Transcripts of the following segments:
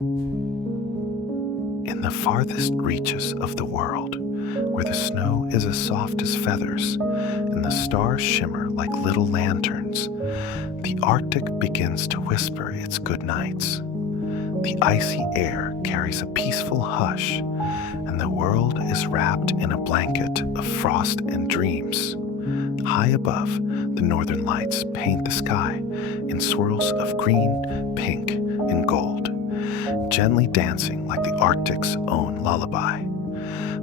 In the farthest reaches of the world, where the snow is as soft as feathers and the stars shimmer like little lanterns, the Arctic begins to whisper its good nights. The icy air carries a peaceful hush, and the world is wrapped in a blanket of frost and dreams. High above, the northern lights paint the sky in swirls of green, pink, and gold, gently dancing like the Arctic's own lullaby.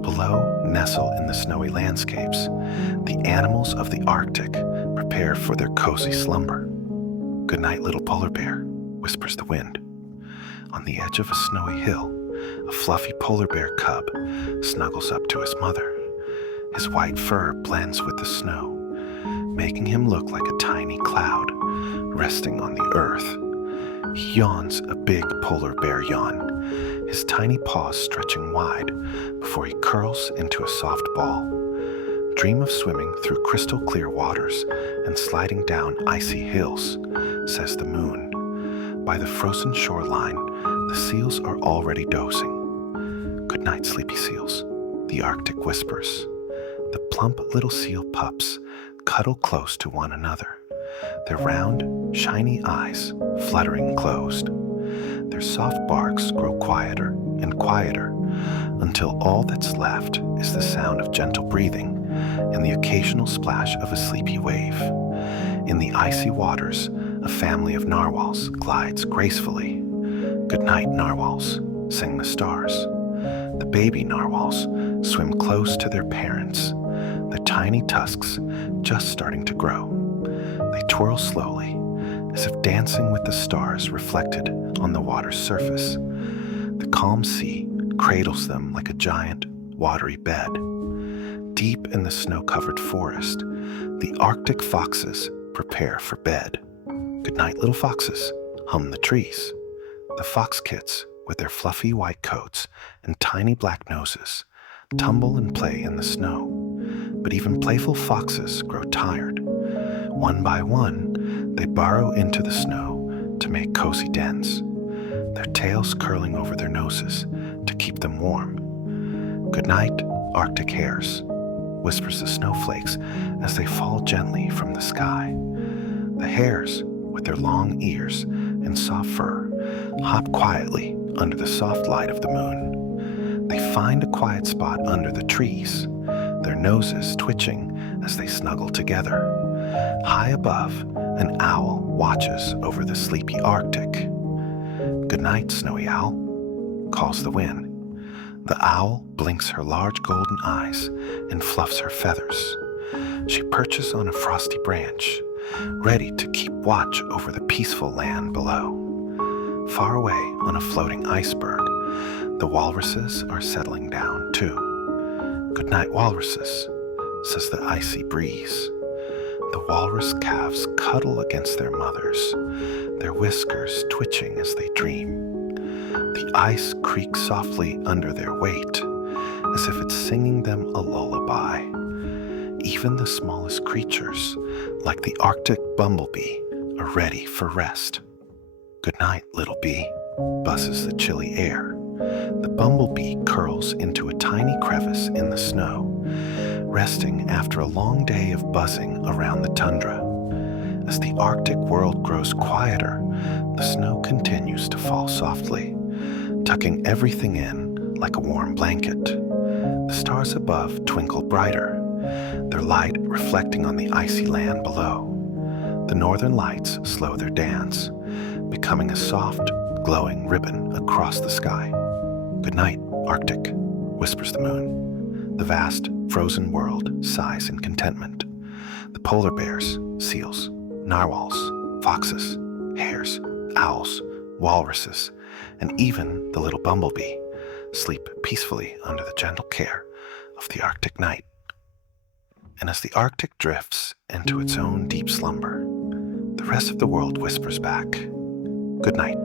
Below, nestled in the snowy landscapes, the animals of the Arctic prepare for their cozy slumber. "Good night, little polar bear," whispers the wind. On the edge of a snowy hill, a fluffy polar bear cub snuggles up to his mother. His white fur blends with the snow, making him look like a tiny cloud resting on the earth. He yawns a big polar bear yawn, his tiny paws stretching wide before he curls into a soft ball. "Dream of swimming through crystal clear waters and sliding down icy hills," says the moon. By the frozen shoreline, the seals are already dozing. "Good night, sleepy seals," the Arctic whispers. The plump little seal pups cuddle close to one another, their round, shiny eyes fluttering closed. Their soft barks grow quieter and quieter until all that's left is the sound of gentle breathing and the occasional splash of a sleepy wave. In the icy waters, a family of narwhals glides gracefully. "Good night, narwhals," sing the stars. The baby narwhals swim close to their parents, their tiny tusks just starting to grow. They twirl slowly, as if dancing with the stars reflected on the water's surface. The calm sea cradles them like a giant, watery bed. Deep in the snow-covered forest, the Arctic foxes prepare for bed. "Good night, little foxes," hum the trees. The fox kits, with their fluffy white coats and tiny black noses, tumble and play in the snow. But even playful foxes grow tired. One by one, they burrow into the snow to make cozy dens, their tails curling over their noses to keep them warm. "Good night, Arctic hares," whispers the snowflakes as they fall gently from the sky. The hares, with their long ears and soft fur, hop quietly under the soft light of the moon. They find a quiet spot under the trees, their noses twitching as they snuggle together. High above, an owl watches over the sleepy Arctic. "Good night, snowy owl," calls the wind. The owl blinks her large golden eyes and fluffs her feathers. She perches on a frosty branch, ready to keep watch over the peaceful land below. Far away on a floating iceberg, the walruses are settling down too. "Good night, walruses," says the icy breeze. The walrus calves cuddle against their mothers, their whiskers twitching as they dream. The ice creaks softly under their weight, as if it's singing them a lullaby. Even the smallest creatures, like the Arctic bumblebee, are ready for rest. "Good night, little bee," buzzes the chilly air. The bumblebee curls into a tiny crevice in the snow, resting after a long day of buzzing around the tundra. As the Arctic world grows quieter, the snow continues to fall softly, tucking everything in like a warm blanket. The stars above twinkle brighter, their light reflecting on the icy land below. The northern lights slow their dance, becoming a soft, glowing ribbon across the sky. "Good night, Arctic," whispers the moon. The vast, frozen world sighs in contentment. The polar bears, seals, narwhals, foxes, hares, owls, walruses, and even the little bumblebee sleep peacefully under the gentle care of the Arctic night. And as the Arctic drifts into its own deep slumber, the rest of the world whispers back, "Good night."